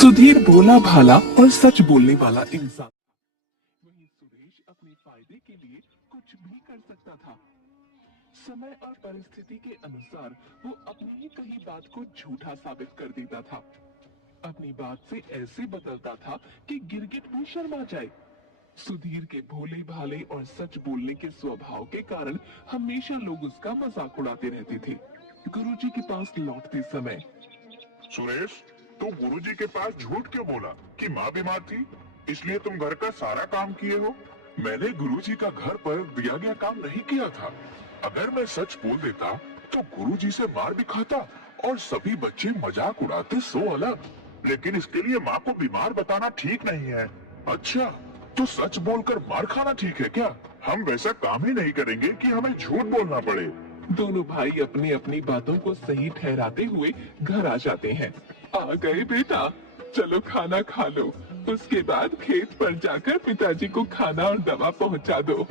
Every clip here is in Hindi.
सुधीर भोला भाला और सच बोलने वाला इंसान। वहीं सुरेश अपने फायदे के लिए कुछ भी कर सकता था। समय और परिस्थिति के अनुसार वो अपनी ही कही बात को झूठा साबित कर देता था। अपनी बात से ऐसे बदलता था कि गिरगिट भी शर्मा जाए। सुधीर के भोले भाले और सच बोलने के स्वभाव के कारण हमेशा लोग उसका मजाक उड़ाते रहते थे। गुरुजी के पास लौटते समय, सुरेश, तो गुरुजी के पास झूठ क्यों बोला कि माँ बीमार थी, इसलिए तुम घर का सारा काम किए हो? मैंने गुरुजी का घर पर दिया गया काम नहीं किया था। अगर मैं सच बोल देता तो गुरुजी से मार भी खाता और सभी बच्चे मजाक उड़ाते सो अलग। लेकिन इसके लिए माँ को बीमार बताना ठीक नहीं है। अच्छा, तो सच बोलकर मार खाना ठीक है क्या? हम वैसा काम ही नहीं करेंगे कि हमें झूठ बोलना पड़े। दोनों भाई अपनी अपनी बातों को सही ठहराते हुए घर आ जाते हैं। आ गए बेटा, चलो खाना खा लो। उसके बाद खेत पर जाकर पिताजी को खाना और दवा पहुंचा दो।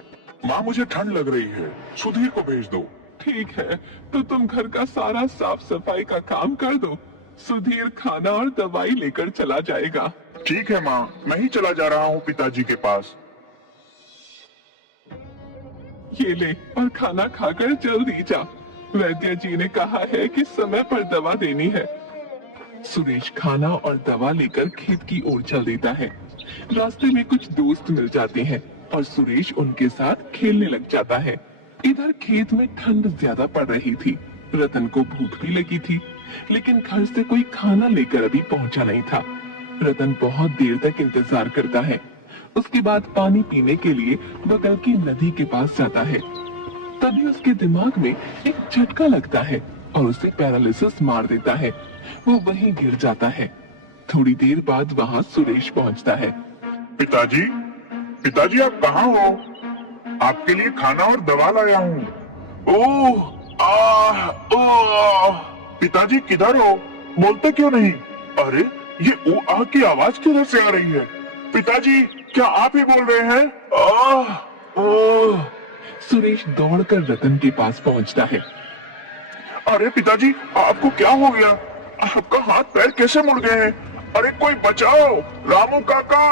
माँ, मुझे ठंड लग रही है, सुधीर को भेज दो। ठीक है, तो तुम घर का सारा साफ सफाई का काम कर दो। सुधीर खाना और दवाई लेकर चला जाएगा। ठीक है माँ, मैं ही चला जा रहा हूँ पिताजी के पास। ये ले और खाना खाकर जल्दी जा। वैद्य जी ने कहा है कि समय पर दवा देनी है। सुरेश खाना और दवा लेकर खेत की ओर चल देता है। रास्ते में कुछ दोस्त मिल जाते हैं और सुरेश उनके साथ खेलने लग जाता है। इधर खेत में ठंड ज्यादा पड़ रही थी। रतन को भूख भी लगी थी, लेकिन घर से कोई खाना लेकर अभी पहुंचा नहीं था। रतन बहुत देर तक इंतजार करता है। उसके बाद पानी पीने के लिए बगल की नदी के पास जाता है। तभी उसके दिमाग में एक झटका लगता है और उसे पैरालिसिस मार देता है। वो वहीं गिर जाता है। थोड़ी देर बाद वहाँ सुरेश पहुँचता है। पिताजी, पिताजी आप कहाँ हो? आपके लिए खाना और दवा लाया हूँ। ओह, पिताजी किधर हो? बोलते क्यों नहीं? अरे, ये ओ आ की आवाज किधर से आ रही है? पिताजी, क्या आप ही बोल रहे हैं? सुरेश दौड़कर रतन के पास पहुंचता है। अरे पिताजी, आपको क्या हो गया? आपका हाथ पैर कैसे मुड़ गए हैं? अरे कोई बचाओ! रामू काका,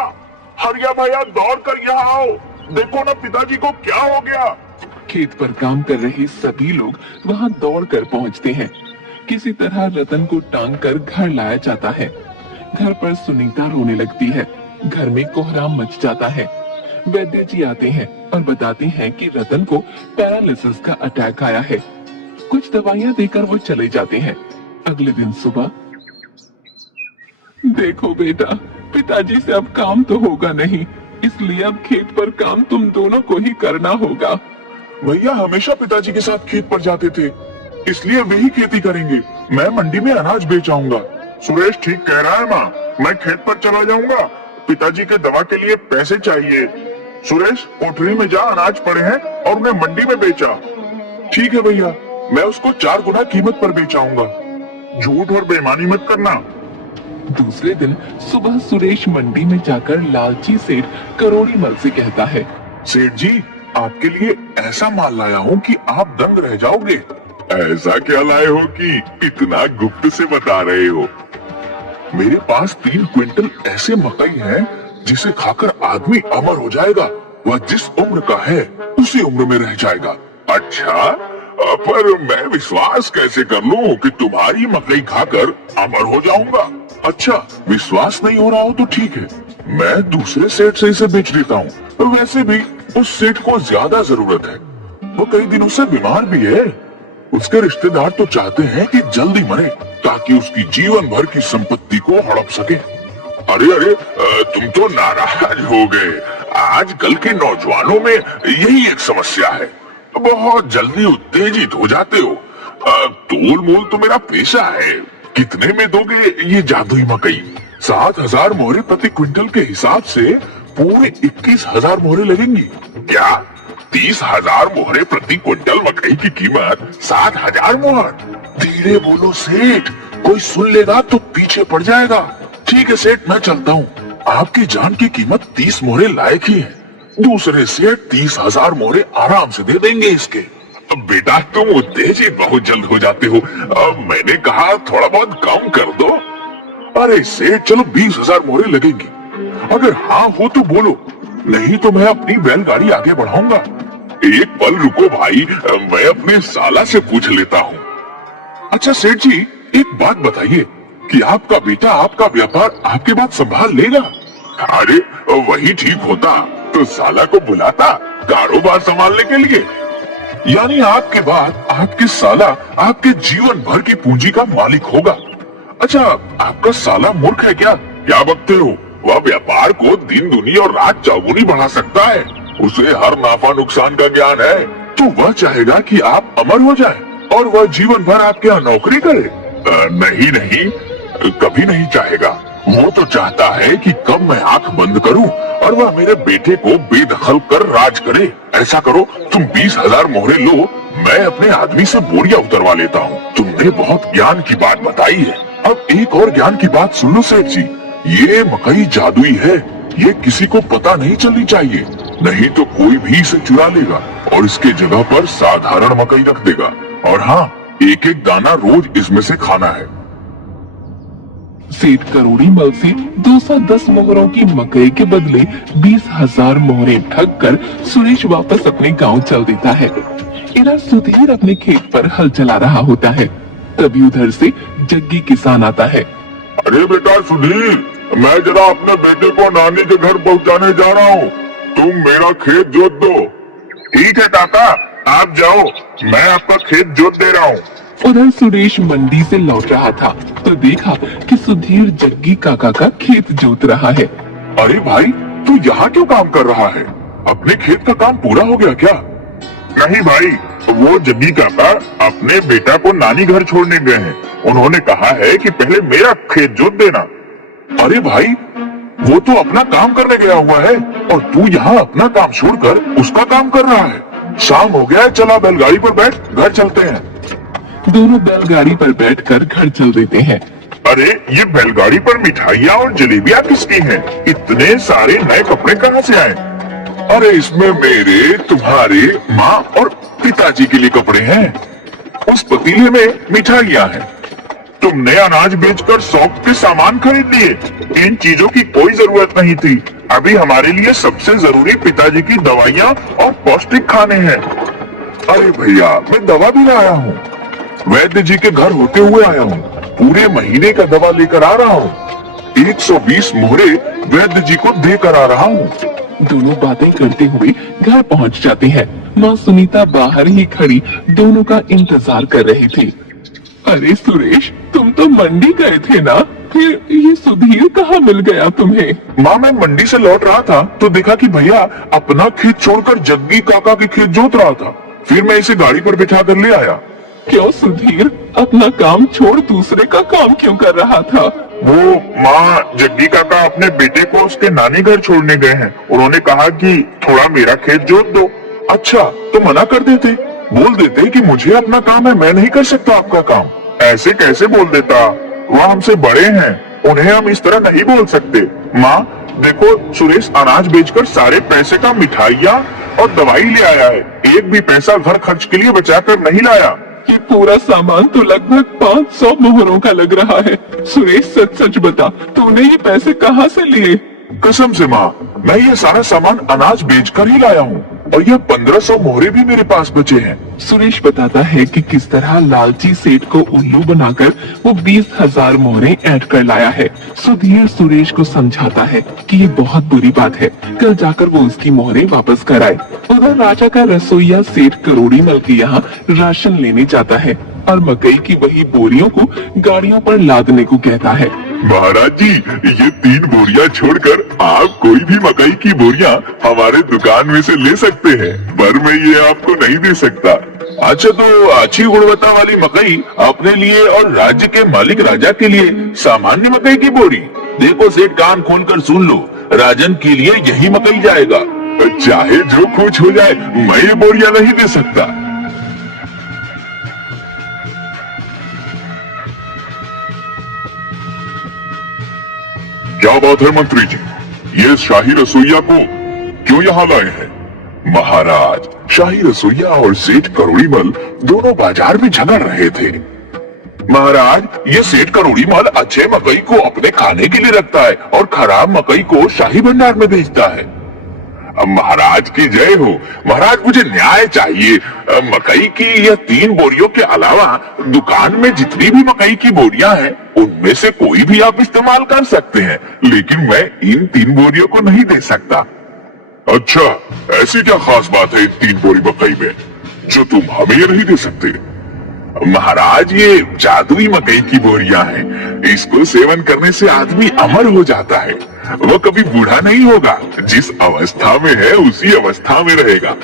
हरिया भैया दौड़कर यहाँ आओ। देखो ना पिताजी को क्या हो गया। खेत पर काम कर रहे सभी लोग वहाँ दौड़कर पहुँचते हैं। किसी तरह रतन को टांग कर घर लाया जाता है। घर पर सुनीता रोने लगती है। घर में कोहराम मच जाता है। वैद्य जी आते हैं और बताते हैं कि रतन को पैरालिसिस का अटैक आया है। कुछ दवाइयाँ देकर वो चले जाते हैं। अगले दिन सुबह, देखो बेटा, पिताजी से अब काम तो होगा नहीं, इसलिए अब खेत पर काम तुम दोनों को ही करना होगा। भैया हमेशा पिताजी के साथ खेत पर जाते थे, इसलिए वही खेती करेंगे। मैं मंडी में अनाज बेच आऊंगा। सुरेश ठीक कह रहा है माँ, मैं खेत पर चला जाऊंगा। पिताजी के दवा के लिए पैसे चाहिए। सुरेश, कोठरी में जा, अनाज पड़े हैं और उन्हें मंडी में बेचा। ठीक है भैया, मैं उसको 4 गुना कीमत पर बेचाऊंगा। झूठ और बेईमानी मत करना। दूसरे दिन सुबह सुरेश मंडी में जाकर लालची सेठ करोड़ी मल से कहता है, सेठ जी, आपके लिए ऐसा माल लाया हूँ कि आप दंग रह जाओगे। ऐसा क्या लाए हो कि इतना गुप्त से बता रहे हो? मेरे पास 3 क्विंटल ऐसे मकई है जिसे खाकर आदमी अमर हो जाएगा। वह जिस उम्र का है उसी उम्र में रह जाएगा। अच्छा, पर मैं विश्वास कैसे कर लूं कि तुम्हारी मकई खाकर अमर हो जाऊंगा? अच्छा, विश्वास नहीं हो रहा हो तो ठीक है, मैं दूसरे सेठ से इसे बेच देता हूँ। वैसे भी उस सेठ को ज्यादा जरूरत है, वो कई दिनों से बीमार भी है। उसके रिश्तेदार तो चाहते हैं कि जल्दी मरे ताकि उसकी जीवन भर की संपत्ति को हड़प सके। अरे, तुम तो नाराज हो गए। आजकल के नौजवानों में यही एक समस्या है, बहुत जल्दी उत्तेजित हो जाते हो। तोल मोल तो मेरा पेशा है। कितने में दोगे ये जादुई मकई? 7,000 मोहरे प्रति क्विंटल के हिसाब से पूरे 21,000 मोहरे लगेंगी। क्या 30,000 मोहरे प्रति क्विंटल मकई की कीमत 7,000 मोहर? धीरे बोलो सेठ, कोई सुन लेगा तो पीछे पड़ जाएगा। ठीक है सेठ, मैं चलता हूँ। आपकी जान की कीमत 30 मोहरे लायक ही है। दूसरे सेठ 30,000 मोहरे आराम से दे देंगे इसके। बेटा, तुम उत्तेजित बहुत जल्द हो जाते हो। मैंने कहा थोड़ा बहुत कम कर दो। अरे सेठ, चलो 20,000 मोहरे लगेंगी। अगर हाँ हो तो बोलो, नहीं तो मैं अपनी बैलगाड़ी आगे बढ़ाऊंगा। एक पल रुको भाई, मैं अपने साला से पूछ लेता हूँ। अच्छा सेठ जी, एक बात बताइए कि आपका बेटा आपका व्यापार आपके बाद संभाल लेगा? अरे वही ठीक होता तो साला को बुलाता कारोबार संभालने के लिए। यानी आपके बाद आपके साला आपके जीवन भर की पूंजी का मालिक होगा। अच्छा, आपका साला मूर्ख है क्या? क्या बकते हो? वह व्यापार को दिन दुनी और रात चौगुनी बढ़ा सकता है। उसे हर नाफा नुकसान का ज्ञान है। तो वह चाहेगा कि आप अमर हो जाएं और वह जीवन भर आपके यहाँ नौकरी करे? नहीं नहीं, कभी नहीं चाहेगा। वो तो चाहता है कि कब मैं आंख बंद करूं और वह मेरे बेटे को बेदखल कर राज करे। ऐसा करो, तुम 20,000 मोहरे लो, मैं अपने आदमी से बोरिया उतरवा लेता हूँ। तुमने बहुत ज्ञान की बात बताई है। अब एक और ज्ञान की बात सुन लो सेठ जी, ये मकई जादुई है, ये किसी को पता नहीं चलनी चाहिए, नहीं तो कोई भी इसे चुरा लेगा और इसके जगह पर साधारण मकई रख देगा। और हाँ, एक एक दाना रोज इसमें से खाना है। सेठ करोड़ीमल से 210 मोहरों की मकई के बदले 20,000 मोहरे ठग कर सुरेश वापस अपने गांव चल देता है। इधर सुधीर अपने खेत पर हल चला रहा होता है। तभी उधर से जग्गी किसान आता है। अरे बेटा सुधीर, मैं जरा अपने बेटे को नानी के घर पहुंचाने जा रहा हूँ, तुम मेरा खेत जोत दो। ठीक है काका, आप जाओ, मैं आपका खेत जोत दे रहा हूँ। उधर सुरेश मंडी से लौट रहा था तो देखा कि सुधीर जग्गी काका का खेत जोत रहा है। अरे भाई, तू यहाँ क्यों काम कर रहा है? अपने खेत का काम पूरा हो गया क्या? नहीं भाई, वो जग्गी काका अपने बेटा को नानी घर छोड़ने गए हैं। उन्होंने कहा है कि पहले मेरा खेत जोत देना। अरे भाई, वो तो अपना काम करने गया हुआ है और तू यहाँ अपना काम छोड़कर उसका काम कर रहा है। शाम हो गया है, चला बैलगाड़ी पर बैठ, घर चलते हैं। दोनों बैलगाड़ी पर बैठकर घर चल देते हैं। अरे ये बैलगाड़ी पर मिठाइयाँ और जलेबियाँ किसकी हैं? इतने सारे नए कपड़े कहाँ से आए? अरे इसमें मेरे, तुम्हारे, माँ और पिताजी के लिए कपड़े हैं। उस पतीले में मिठाइयाँ हैं। तुमने अनाज बेचकर शौक के सामान खरीद लिए। इन चीजों की कोई जरूरत नहीं थी। अभी हमारे लिए सबसे जरूरी पिताजी की दवाइयाँ और पौष्टिक खाने हैं। अरे भैया, मैं दवा भी लाया हूँ। वैद्य जी के घर होते हुए आया हूँ। पूरे महीने का दवा लेकर आ रहा हूँ। 120 मोहरे वैद्य जी को देकर आ रहा हूँ। दोनों बातें करते हुए घर पहुंच जाते हैं। माँ सुनीता बाहर ही खड़ी दोनों का इंतजार कर रही थी। अरे सुरेश, तुम तो मंडी गए थे ना, फिर ये सुधीर कहाँ मिल गया तुम्हें? माँ, मैं मंडी से लौट रहा था तो देखा कि भैया अपना खेत छोड़कर जग्गी काका के खेत जोत रहा था। फिर मैं इसे गाड़ी पर बिठा कर ले आया। क्यों सुधीर, अपना काम छोड़ दूसरे का काम क्यों कर रहा था? वो माँ, जग्गी काका अपने बेटे को उसके नानी घर छोड़ने गए हैं। उन्होंने कहा कि थोड़ा मेरा खेत जोत दो। अच्छा, तो मना कर देते, बोल देते कि मुझे अपना काम है, मैं नहीं कर सकता आपका काम। ऐसे कैसे बोल देता? वह हमसे बड़े हैं, उन्हें हम इस तरह नहीं बोल सकते। माँ देखो, सुरेश अनाज बेचकर सारे पैसे का मिठाइयाँ और दवाई ले आया है। एक भी पैसा घर खर्च के लिए बचा कर नहीं लाया। ये पूरा सामान तो लगभग 500 मोहरों का लग रहा है। सुरेश, सच सच बता, तूने ये पैसे कहाँ से लिए? कसम से माँ, मैं ये सारा सामान अनाज बेचकर ही लाया हूँ और ये 1500 मोहरे भी मेरे पास बचे हैं। सुरेश बताता है कि किस तरह लालची सेठ को उल्लू बनाकर वो 20,000 मोहरे ऐड कर लाया है। सुधीर सुरेश को समझाता है कि ये बहुत बुरी बात है, कल जाकर वो उसकी मोहरे वापस कराए। उधर राजा का रसोईया सेठ करोड़ीमल के यहाँ राशन लेने जाता है और मकई की वही बोरियों को गाड़ियों पर लादने को कहता है। महाराज जी, ये 3 बोरियां छोड़कर आप कोई भी मकई की बोरियां हमारे दुकान में से ले सकते हैं, पर मैं ये आपको नहीं दे सकता। अच्छा, तो अच्छी गुणवत्ता वाली मकई अपने लिए और राज्य के मालिक राजा के लिए सामान्य मकई की बोरी। देखो सेठ, कान खोलकर सुन लो, राजन के लिए यही मकई जाएगा। चाहे जो कुछ हो जाए, मैं ये बोरियां नहीं दे सकता। क्या बात है मंत्री जी, ये शाही रसोइया को क्यों यहाँ लाए हैं? महाराज, शाही रसोइया और सेठ करोड़ीमल दोनों बाजार में झगड़ रहे थे। महाराज, ये सेठ करोड़ी माल अच्छे मकई को अपने खाने के लिए रखता है और खराब मकई को शाही भंडार में भेजता है। अब महाराज की जय हो। महाराज, मुझे न्याय चाहिए। मकई की यह 3 बोरियों के अलावा दुकान में जितनी भी मकई की बोरियां हैं, उनमें से कोई भी आप इस्तेमाल कर सकते हैं, लेकिन मैं इन 3 बोरियों को नहीं दे सकता। अच्छा, ऐसी क्या खास बात है इन 3 बोरी मकई में जो तुम हमें नहीं दे सकते? महाराज, ये जादुई मकई की बोरियां हैं। इसको सेवन करने से आदमी अमर हो जाता है। वो कभी बूढ़ा नहीं होगा। जिस अवस्था में है उसी अवस्था में रहेगा।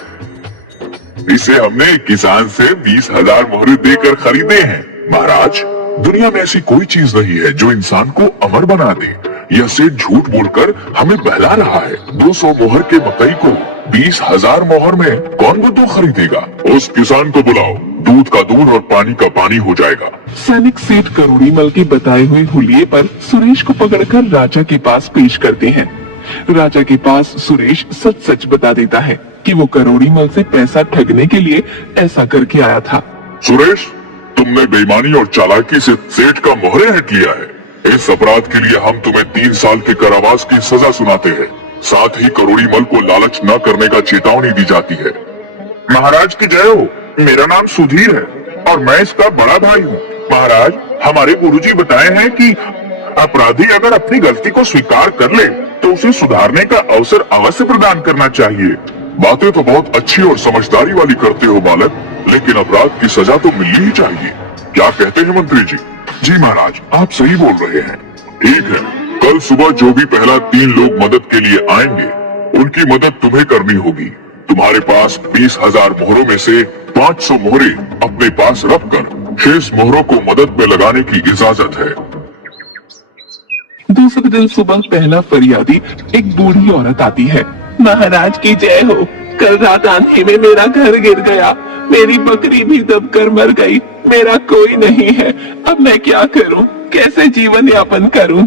इसे हमने किसान से 20,000 मोहरे देकर खरीदे हैं। महाराज, दुनिया में ऐसी कोई चीज नहीं है जो इंसान को अमर बना दे। यह सेठ झूठ बोलकर हमें बहला रहा है। 200 मोहर के मकई को 20,000 मोहर में कौन बुद्धू खरीदेगा? उस किसान को बुलाओ, दूध का दूध और पानी का पानी हो जाएगा। सैनिक सेठ करोड़ीमल के बताए हुए हुलिये पर सुरेश को पकड़कर राजा के पास पेश करते हैं। राजा के पास सुरेश सच सच बता देता है कि वो करोड़ीमल से पैसा ठगने के लिए ऐसा करके आया था। सुरेश, तुमने बेईमानी और चालाकी से सेठ का मोहरे हट लिया है। इस अपराध के लिए हम तुम्हें 3 साल के कारावास की सजा सुनाते हैं। साथ ही करोड़ीमल को लालच न करने का चेतावनी दी जाती है। महाराज की जय हो। मेरा नाम सुधीर है और मैं इसका बड़ा भाई हूँ। महाराज, हमारे गुरुजी बताए हैं कि अपराधी अगर अपनी गलती को स्वीकार कर ले तो उसे सुधारने का अवसर अवश्य प्रदान करना चाहिए। बातें तो बहुत अच्छी और समझदारी वाली करते हो बालक, लेकिन अपराध की सजा तो मिलनी ही चाहिए। क्या कहते हैं मंत्री जी? जी महाराज, आप सही बोल रहे हैं। ठीक है, कल सुबह जो भी पहला 3 लोग मदद के लिए आएंगे, उनकी मदद तुम्हें करनी होगी। तुम्हारे पास 20,000 मोहरों में से 500 मोहरे अपने पास रखकर शेष मोहरों को मदद में लगाने की इजाजत है। दूसरे दिन सुबह पहला फरियादी एक बूढ़ी औरत आती है। महाराज की जय हो। कल रात आंधी में मेरा घर गिर गया, मेरी बकरी भी दबकर मर गई, मेरा कोई नहीं है। अब मैं क्या करूं? कैसे जीवन यापन करूं?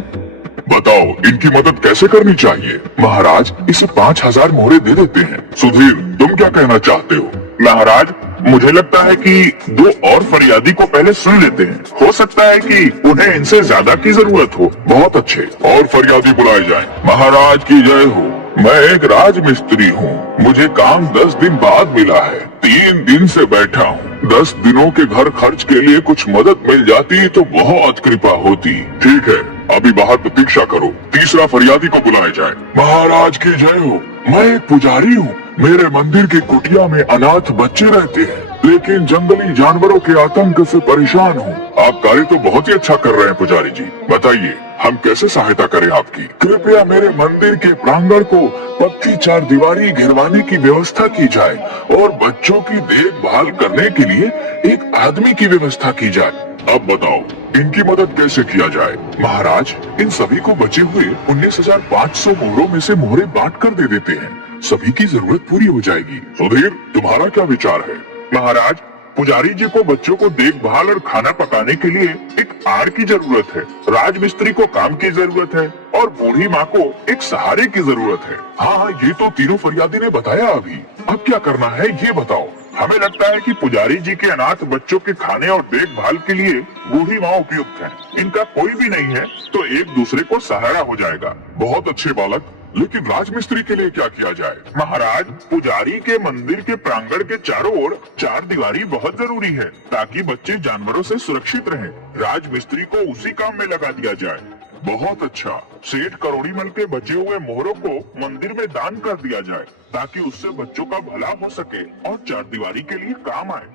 बताओ, इनकी मदद कैसे करनी चाहिए? महाराज, इसे 5,000 मोहरे दे देते हैं। सुधीर, तुम क्या कहना चाहते हो? महाराज, मुझे लगता है कि 2 और फरियादी को पहले सुन लेते हैं। हो सकता है कि उन्हें इनसे ज्यादा की जरूरत हो। बहुत अच्छे, और फरियादी बुलाए जाएं। महाराज की जय हो। मैं एक राजमिस्त्री हूँ। मुझे काम 10 दिन बाद मिला है। 3 दिन से बैठा हूँ। 10 दिनों के घर खर्च के लिए कुछ मदद मिल जाती तो बहुत कृपा होती। ठीक है, अभी बाहर प्रतीक्षा करो। तीसरा फरियादी को बुलाया जाए। महाराज की जय हो। मैं एक पुजारी हूँ। मेरे मंदिर की कुटिया में अनाथ बच्चे रहते हैं, लेकिन जंगली जानवरों के आतंक से परेशान हूँ। आप कार्य तो बहुत ही अच्छा कर रहे हैं पुजारी जी। बताइए, हम कैसे सहायता करें आपकी? कृपया मेरे मंदिर के प्रांगण को पक्की 4 दीवारी घिरवाने की व्यवस्था की जाए और बच्चों की देखभाल करने के लिए एक आदमी की व्यवस्था की जाए। अब बताओ, इनकी मदद कैसे किया जाए? महाराज, इन सभी को बचे हुए 19,500 मोहरों में से मोहरे बांट कर दे देते हैं। सभी की जरूरत पूरी हो जाएगी। सुधीर, तुम्हारा क्या विचार है? महाराज, पुजारी जी को बच्चों को देखभाल और खाना पकाने के लिए एक आड़ की जरूरत है, राजमिस्त्री को काम की जरूरत है और बूढ़ी माँ को एक सहारे की जरूरत है। हाँ, ये तो तीनों फरियादी ने बताया अभी। अब क्या करना है ये बताओ। हमें लगता है कि पुजारी जी के अनाथ बच्चों के खाने और देखभाल के लिए बूढ़ी माँ उपयुक्त है। इनका कोई भी नहीं है तो एक दूसरे को सहारा हो जाएगा। बहुत अच्छे बालक, लेकिन राजमिस्त्री के लिए क्या किया जाए? महाराज, पुजारी के मंदिर के प्रांगण के चारों ओर 4 दीवारी बहुत जरूरी है ताकि बच्चे जानवरों से सुरक्षित रहें। राजमिस्त्री को उसी काम में लगा दिया जाए। बहुत अच्छा, सेठ करोड़ीमल के बचे हुए मोहरों को मंदिर में दान कर दिया जाए ताकि उससे बच्चों का भला हो सके और 4 दीवारी के लिए काम आए।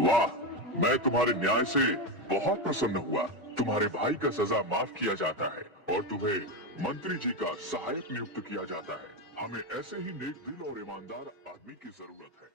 वाह, मैं तुम्हारे न्याय से बहुत प्रसन्न हुआ। तुम्हारे भाई का सजा माफ किया जाता है और तुम्हें मंत्री जी का सहायक नियुक्त किया जाता है। हमें ऐसे ही नेक दिल और ईमानदार आदमी की जरूरत है।